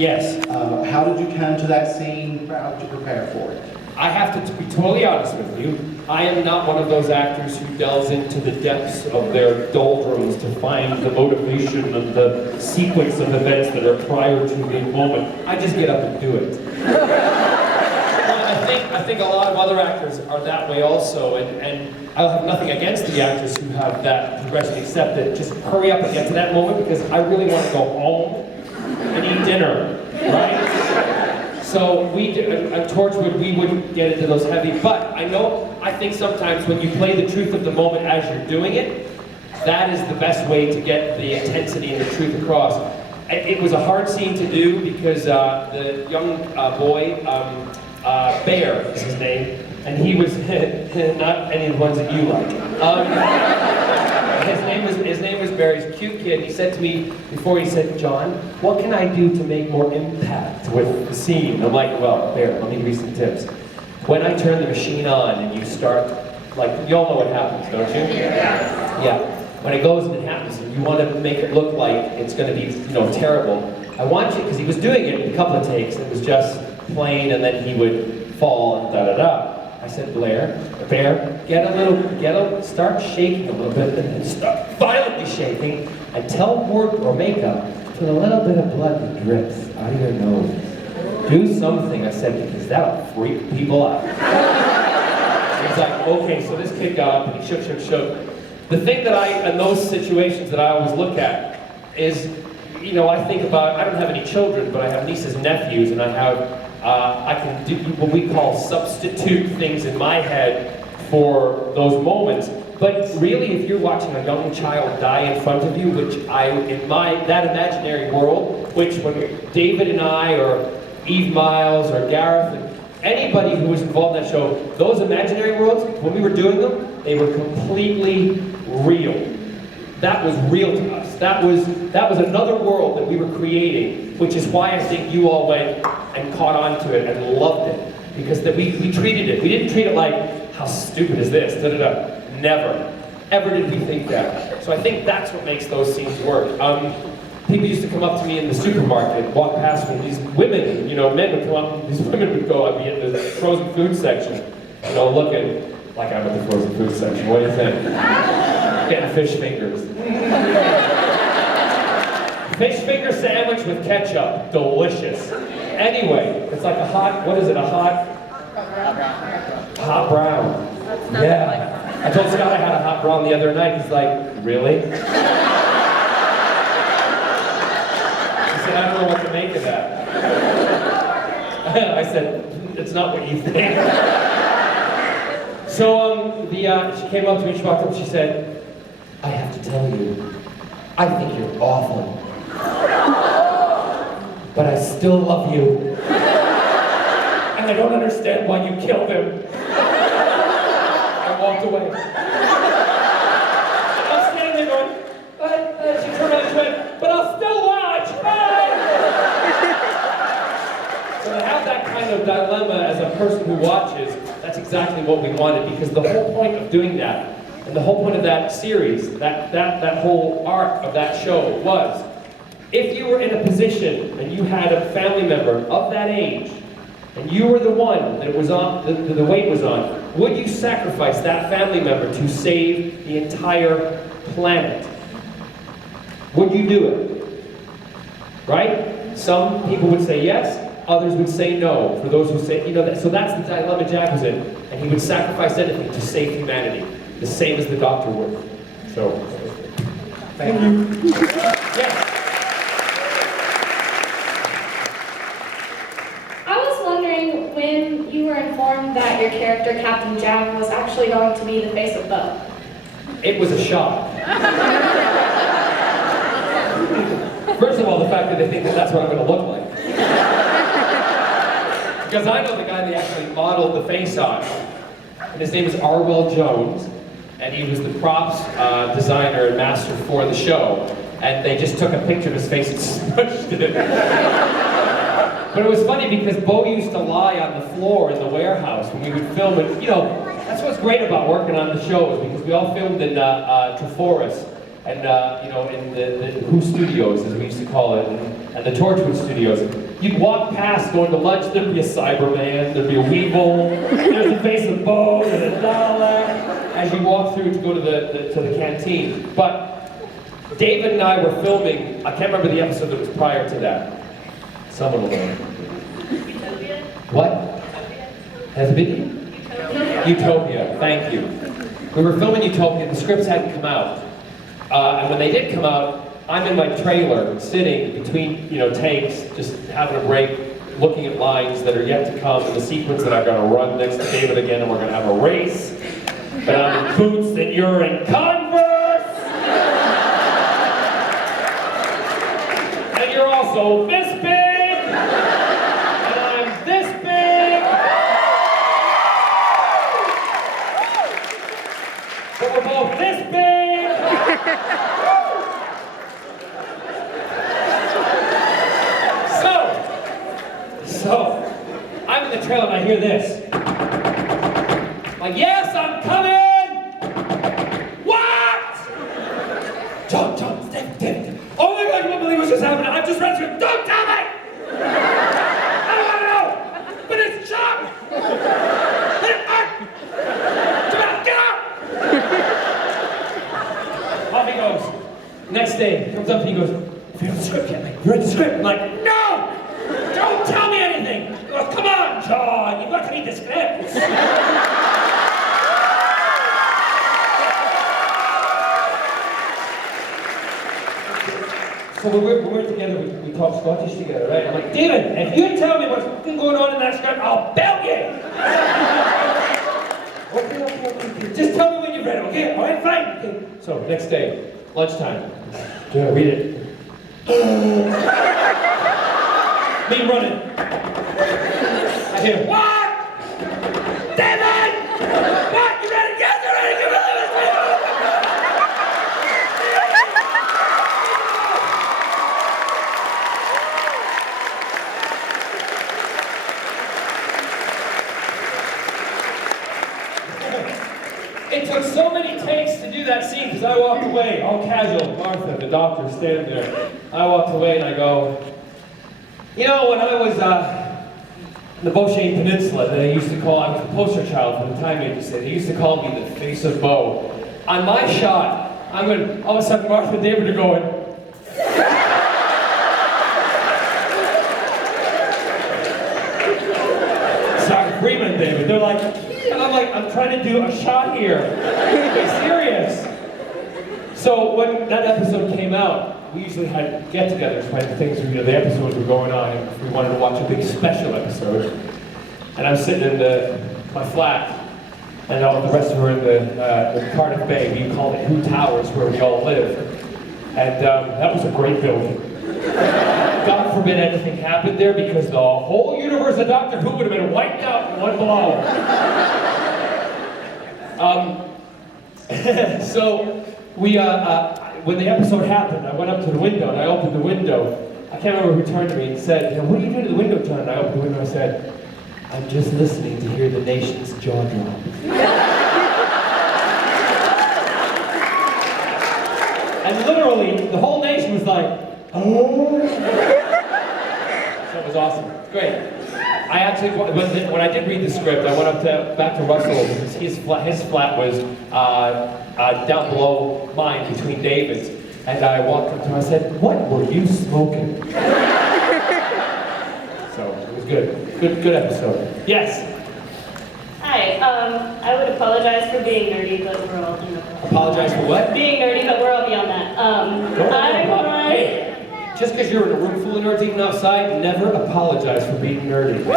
Yes. How did you come to that scene? How did you prepare for it? I have to be totally honest with you. I am not one of those actors who delves into the depths of their doldrums to find the motivation and the sequence of events that are prior to the moment. I just get up and do it. I think a lot of other actors are that way also, and I'll have nothing against the actors who have that progression, except that just hurry up and get to that moment because I really want to go home and eat dinner, right? So at Torchwood, we wouldn't get into those heavy, but I think sometimes when you play the truth of the moment as you're doing it, that is the best way to get the intensity and the truth across. It was a hard scene to do because the young boy, Bear is his name, and he was not any of the ones that you like. His name was Barry. He's a cute kid. He said to me before, he said, "John, what can I do to make more impact with the scene?" I'm like, "Well, Bear, let me give you some tips. When I turn the machine on and you start, like, you all know what happens, don't you? Yeah. When it goes and it happens, and you want to make it look like it's going to be, terrible. I want you," because he was doing it in a couple of takes. It was just plain, and then he would fall and da-da-da. I said, Bear, start shaking a little bit, and start violently shaking, and tell Ward or makeup, put a little bit of blood that drips out of your nose. Do something, I said, because that'll freak people out. He's like, okay, so this kid got up, and he shook. The thing that in those situations that I always look at is, I think about, I don't have any children, but I have nieces and nephews, and I can do what we call substitute things in my head for those moments. But really, if you're watching a young child die in front of you, which that imaginary world, which when David and I, or Eve Miles, or Gareth, and anybody who was involved in that show, those imaginary worlds, when we were doing them, they were completely real. That was real to us. That was another world that we were creating, which is why I think you all went and caught on to it and loved it. Because we treated it. We didn't treat it like, how stupid is this? Da-da-da. Never. Ever did we think that. So I think that's what makes those scenes work. People used to come up to me in the supermarket, walk past me, these women, men would come up, these women would go, I'd be in the frozen food section, looking like I'm at the frozen food section. What do you think? Getting fish fingers. Fish finger sandwich with ketchup. Delicious. Anyway, it's like a hot brown. Yeah. I told Scott I had a hot brown the other night. He's like, really? He said, I don't know what to make of that. I said, it's not what you think. So she came up to me, she walked up, and she said, I have to tell you, I think you're awful. But I still love you. And I don't understand why you killed him. I walked away. I'm standing there going, she turned around and went, but I'll still watch. So to have that kind of dilemma as a person who watches, that's exactly what we wanted, because the whole point of doing that, and the whole point of that series, that whole arc of that show was, if you were in a position and you had a family member of that age, and you were the one that was on, the weight was on, would you sacrifice that family member to save the entire planet? Would you do it? Right? Some people would say yes, others would say no. For those who say, so that's the dilemma Jack was in, and he would sacrifice anything to save humanity, the same as the Doctor would. So, thank you. Yes. When you were informed that your character, Captain Jack, was actually going to be the face of Bo? It was a shock. First of all, the fact that they think that that's what I'm going to look like. Because I know the guy that actually modeled the face on. And his name is Arwell Jones. And he was the props designer and master for the show. And they just took a picture of his face and smushed it. But it was funny because Bo used to lie on the floor in the warehouse when we would film it. That's what's great about working on the shows, because we all filmed in Treforest. and you know, in the Who Studios, as we used to call it, and the Torchwood Studios. You'd walk past going to lunch, there'd be a Cyberman, there'd be a Weevil, there's the face of Bo, and a Dalek, as you walk through to go to the canteen. But David and I were filming, I can't remember the episode that was prior to that. Someone will know. Utopia? What? Has it been? Utopia, thank you. We were filming Utopia, the scripts hadn't come out. And when they did come out, I'm in my trailer, sitting between, you know, takes, just having a break, looking at lines that are yet to come, and the sequence that I've got to run next to David again, and we're going to have a race. But I'm in boots and you're in Converse! And you're also this big! And I'm this big! But we're both this big! So, I'm in the trailer and I hear this. Like, yes, I'm coming! What? John, David. Oh my God, you won't believe what's just happened. I've just read script. Don't tell me! I don't want to know! But it's John! Come on, get out! Off he goes. Next day, he comes up and he goes, have you read the script yet, mate? You read the script? I'm like, no! Don't tell me anything! He goes, come on, John, you've got to read the script. So when we're together, we talk Scottish together, right? I'm like, David, if you tell me what's going on in that script, I'll belt you! Okay. Just tell me when you've read it, okay? All right, fine. Okay. So, next day, lunchtime. Do I read it? Me running. I hear, what? David! What? You ready? Yes, you're ready! You're ready! It took so many takes to do that scene because I walked away, all casual. Martha, the doctor, standing there. I walked away and I go, you know, when I was in the Beauchene Peninsula, they used to call, I was the poster child for the Time Agency, they used to call me the face of Bo. On my shot, I'm going, all of a sudden Martha and David are going. Sorry, Freeman, David. They're like, and I'm like, I'm trying to do a shot here. Be serious. So when that episode came out, we usually had get-togethers when things, you know, the episodes were going on, and if we wanted to watch a big special episode. And I'm sitting in my flat, and all the rest of were in the Cardiff Bay. We called it Who Towers, where we all live. And that was a great building. God forbid anything happened there, because the whole universe of Doctor Who would have been wiped out in one blow. So we, when the episode happened, I went up to the window and I opened the window. I can't remember who turned to me and said, "What are you doing to the window, John?" And I opened the window and I said, "I'm just listening to hear the nation's jaw drop." And literally, the whole nation was like, "Oh." So it was awesome. Great. I actually, when I did read the script, I went up back to Russell because his flat was down below mine, between David's, and I walked up to him and I said, "What were you smoking?" So it was good episode. Yes. Hi, I would apologize for being nerdy, but we're all, you know. Apologize for what? Being nerdy, but we're all beyond that. Hey, just because you're in a room full of nerds eating outside, never apologize for being nerdy. Because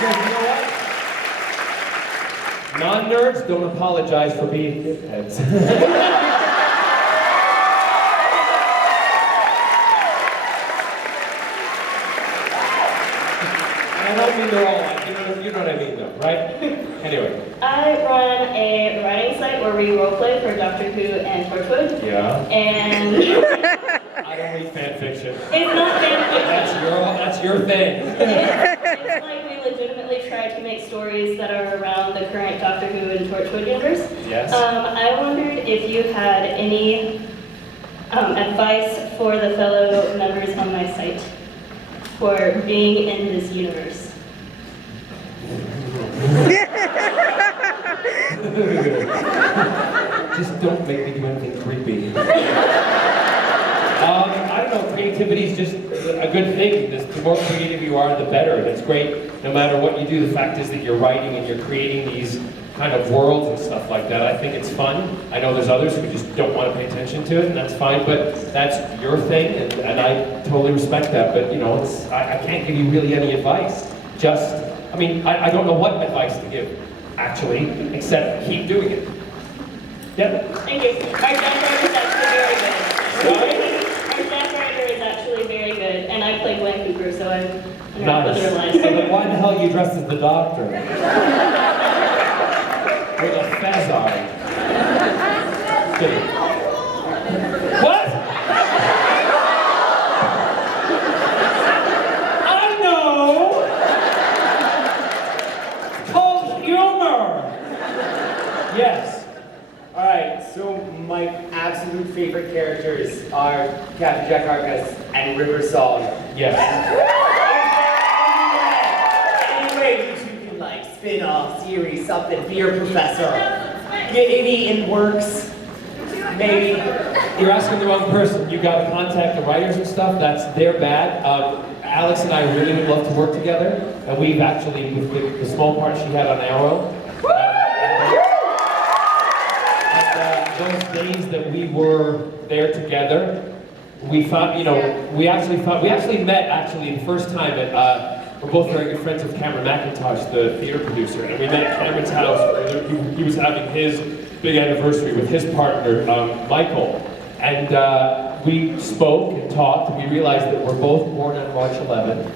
you know what? Non-nerds don't apologize for being dickheads. I don't mean they're all like, you know what I mean though, right? Anyway. I run a writing site where we roleplay for Doctor Who and Torchwood. Yeah. And I don't read fan fiction. it's not fan fiction. That's your thing. It's like we legitimately try to make stories that are around the current Doctor Who and Torchwood universe. Yes. I wondered if you had any advice for the fellow members on my site for being in this universe. Just don't make me do anything creepy. I don't know, creativity is just a good thing. The more creative you are, the better. That's great no matter what you do. The fact is that you're writing and you're creating these kind of worlds and stuff like that. I think it's fun. I know there's others who just don't want to pay attention to it, and that's fine, but that's your thing, and I totally respect that. But, you know, I can't give you really any advice. Just, I mean, I don't know what advice to give, actually, except keep doing it. Yep. Thank you. Our death writer is actually very good. Sorry? Our death writer is actually very good, and I play Gwen Cooper, so I'm not Nice. with her So lines. then why the hell are you dressed as the doctor? With a fez eye. Kidding. What? I know! It's called humor! Yes. Alright, so my absolute favorite characters are Captain Jack Harkness and River Song. Yes. Anyway, you two can like spin-off series, something, be your professor. Get any in works, maybe. You're asking the wrong person. You got to contact the writers and stuff. That's their bad. Alex and I really would love to work together, and we've actually, with the small part she had on Arrow, those days that we were there together, we found, you know, we actually met the first time at, we're both very good friends with Cameron McIntosh, the theater producer, and we met at Cameron's house. He was having his big anniversary with his partner, Michael, and we spoke and talked, and we realized that we're both born on March 11th.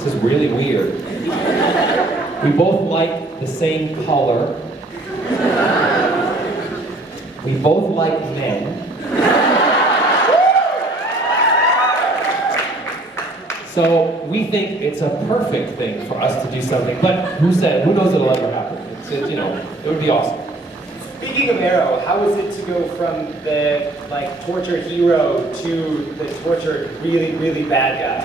This is really weird. We both like the same color. We both like men. So we think it's a perfect thing for us to do something, but who knows it'll ever happen? You know, it would be awesome. Speaking of Arrow, how is it to go from the like tortured hero to the tortured really, really bad guy?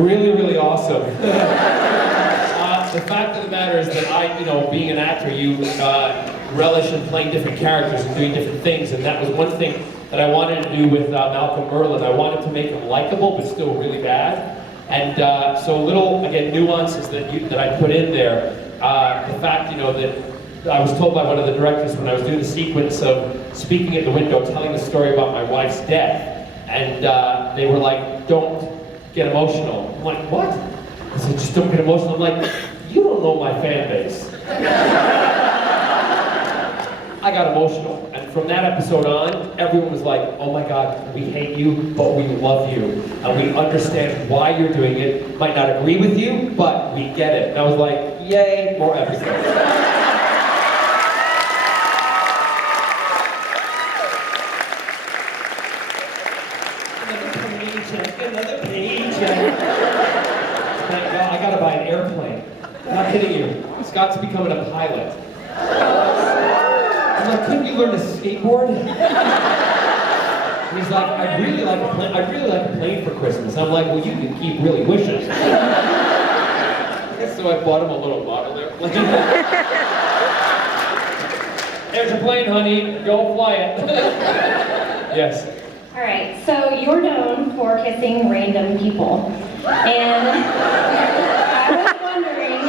Really, really awesome. The fact of the matter is that being an actor, you relish in playing different characters and doing different things, and that was one thing that I wanted to do with Malcolm Merlin. I wanted to make him likable, but still really bad. And so little, again, nuances that I put in there. The fact, that I was told by one of the directors when I was doing the sequence of speaking at the window, telling the story about my wife's death, and they were like, "Don't get emotional." I'm like, "What?" I said, "Just don't get emotional." I'm like, "You don't know my fan base." I got emotional, and from that episode on, everyone was like, "Oh my God, we hate you, but we love you, and we understand why you're doing it. Might not agree with you, but we get it." And I was like, "Yay, more episodes." Another paycheck. Thank God, I gotta buy an airplane. I'm not kidding you. Scott's becoming a pilot. I'm like, "Couldn't you learn to skateboard?" And he's like, I'd really like a plane for Christmas. I'm like, "Well, you can keep really wishing." So I bought him a little model airplane. There's your plane, honey. Go fly it. Yes. All right, so you're known for kissing random people. And I was wondering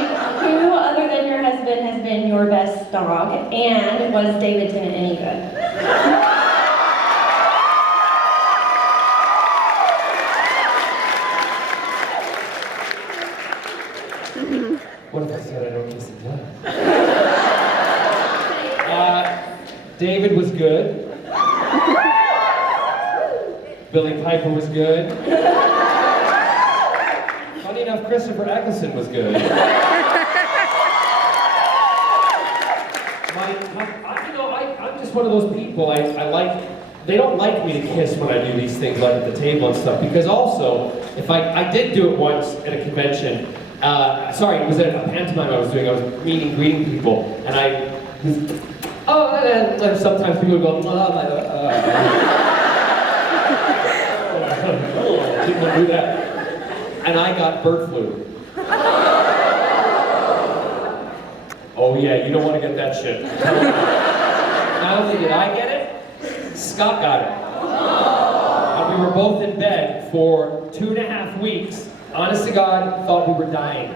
who other than your husband has been your best dog, and was David Tennant any good? What if I said I don't kiss and tell? David was good. Billy Piper was good. Funny enough, Christopher Eccleston was good. I'm just one of those people. I they don't like me to kiss when I do these things like at the table and stuff, because also, if I did do it once at a convention, sorry, it was at a pantomime I was doing, I was meeting and greeting people, and and sometimes people would go, people do that, and I got bird flu. Oh yeah, you don't want to get that shit. Not only did I get it, Scott got it. And we were both in bed for 2.5 weeks. Honest to God, thought we were dying.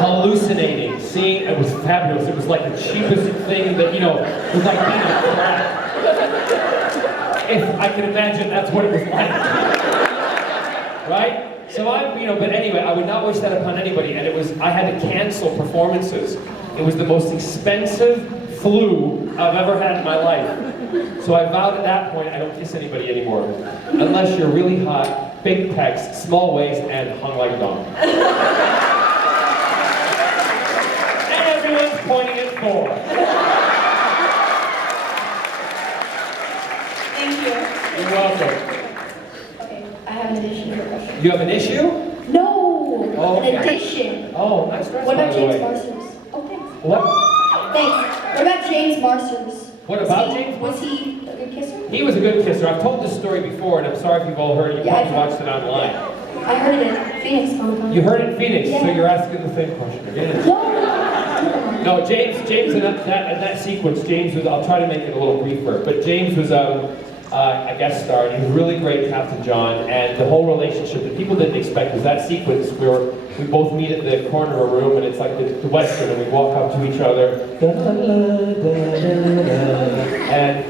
Hallucinating. Seeing, it was fabulous. It was like the cheapest thing that, it was like being a crack. If I can imagine that's what it was like. Right? So but anyway, I would not wish that upon anybody, and I had to cancel performances. It was the most expensive flu I've ever had in my life. So I vowed at that point I don't kiss anybody anymore. Unless you're really hot, big pecs, small waist, and hung like a dog. And everyone's pointing at Thor. Thank you. You're welcome. Okay, I have an addition to your question. You have an issue? No! Oh, okay. An addition. Oh, nice dress, What by about the James way. Marsters? Oh, thanks. What? Thanks. What about James Marsters? What about James Was he a good kisser? He was a good kisser. I've told this story before, and I'm sorry if you've all heard it. You Yeah, probably watched it online. I heard it in Phoenix sometime. You heard it in Phoenix, so Yeah. you're asking the same question again. No! No, James in that sequence, James was, I'll try to make it a little briefer, but James was a guest star, and he was really great, Captain John, and the whole relationship that people didn't expect was that sequence where we both meet at the corner of a room, and it's like the Western, and we walk up to each other, and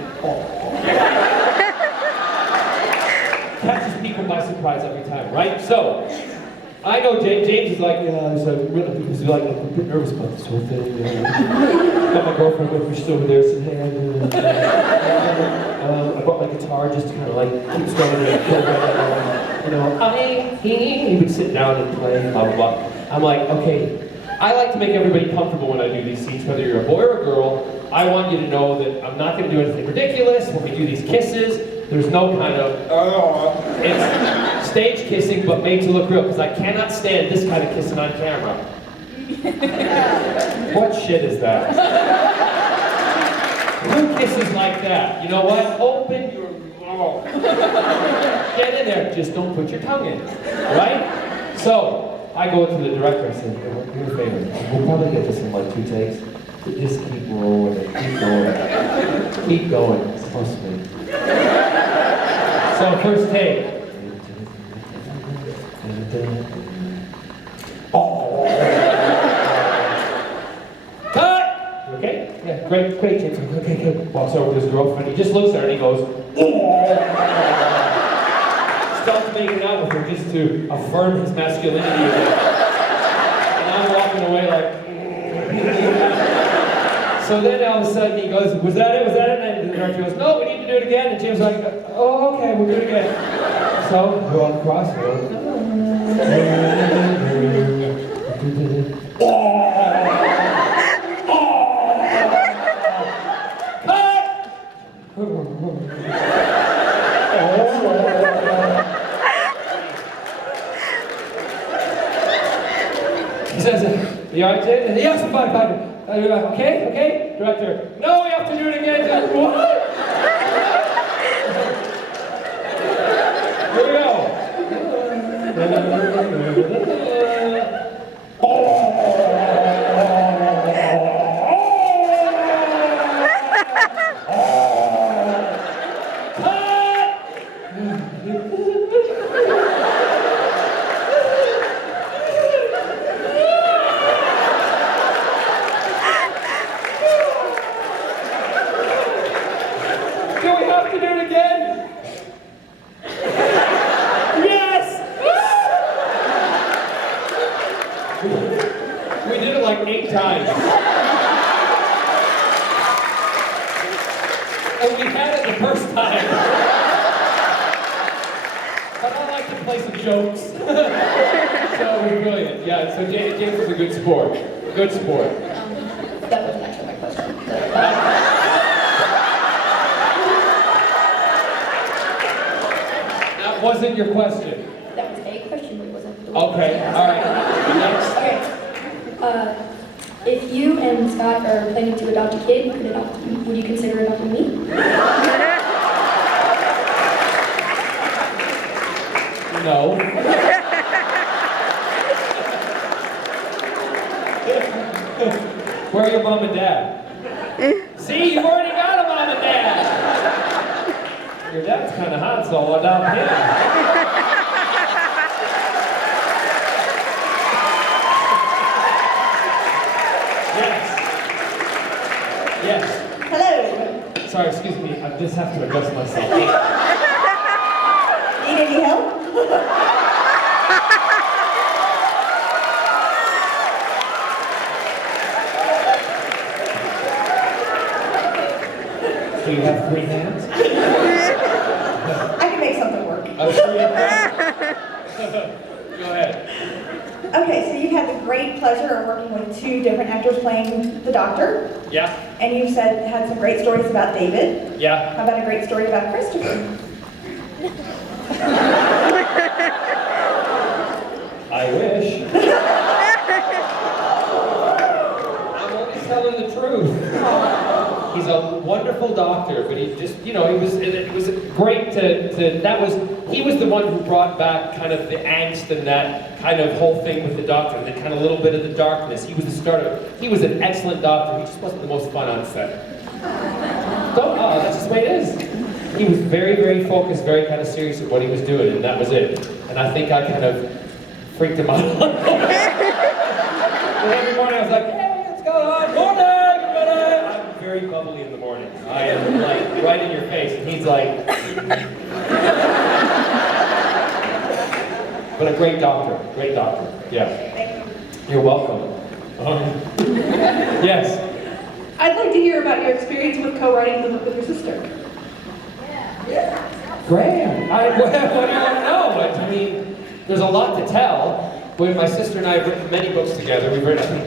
catches people by surprise every time, right? So, I know James is like, he's like a bit nervous about this whole thing. Got my girlfriend with me, she's over there, saying, hey, I brought my guitar just to kind of like keep strumming it. He would sit down and play, blah, blah, blah. I'm like, okay, I like to make everybody comfortable when I do these scenes, whether you're a boy or a girl. I want you to know that I'm not going to do anything ridiculous when we do these kisses. There's no kind of, it's stage kissing, but made to look real, because I cannot stand this kind of kissing on camera. What shit is that? Who kisses like that? You know what? Open your mouth. Get in there. Just don't put your tongue in. Right? So, I go to the director and say, do me a favor. We'll probably get this in like 2 takes. But just keep rolling it. Keep going. Keep going. Trust me. So, first take. Cut! Okay? Yeah, great, James. Okay, good. Walks over to his girlfriend. He just looks at her and he goes, starts making out with her just to affirm his masculinity. And I'm walking away like, So then all of a sudden he goes, was that it? And the director goes, no, we need to do it again. And Jim's like, oh, okay, we'll do it again. So we're on the crossroad. He says, you all right, Jim? Yes, fine. Okay? Director, no, we have to do it again. What? Here we go. Do we have to do it again? Yes! We did it like 8 times. And we had it the first time. But I like to play some jokes. So it was brilliant. Yeah, so James was a good sport. Good sport. That wasn't actually my question. That wasn't your question. That was a question, but it wasn't the Okay, all right. Next. Okay. If you and Scott are planning to adopt a kid, would you consider adopting me? No. Where are your mom and dad? See, you've already got a mom and dad. Your dad's kind of hot, so I'll adopt him. Yes. Hello. Sorry, excuse me. I just have to adjust myself. Need any help? Do you have 3 hands? I can make something work. 3 hands? Go ahead. Okay, so you had the great pleasure of working with 2 different actors playing the Doctor, Yeah, and you said had some great stories about David. yeah. How about a great story about Christopher? I wish. I'm only telling the truth. He's a wonderful doctor, but he just, it was great he was the one who brought back kind of the angst and that kind of whole thing with the Doctor, and the kind of little bit of the darkness. He was the starter. He was an excellent doctor. He just wasn't the most fun on set. That's just the way it is. He was very, very focused, very kind of serious at what he was doing, and that was it. And I think I kind of freaked him out. And every morning I was like, hey, what's going on? Morning, everybody! I'm very bubbly in the morning. I am like right in your face, and he's like. But a great doctor, yeah. You're welcome. Yes. I'd like to hear about your experience with co-writing the book with your sister. Graham, what do you want to know? I mean, there's a lot to tell. When my sister and I have written many books together, we've written, I think,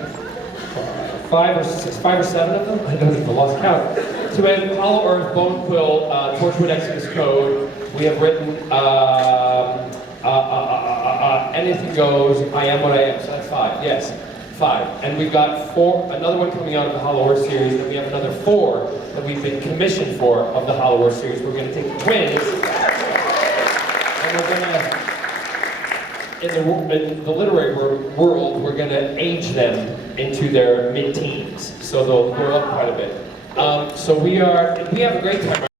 5 or 7 of them? I don't even lost count. So we have Hollow Earth, Bone Quill, Torchwood Exodus Code. We have written Anything Goes, I Am What I Am. So that's 5, yes. 5. And we've got 4, another one coming out of the Hollow Earth series, and we have another 4 that we've been commissioned for of the Hollow Earth series. We're going to take the twins, and we're going to, in the literary world, we're going to age them into their mid-teens. So they'll grow up quite a bit. So we have a great time.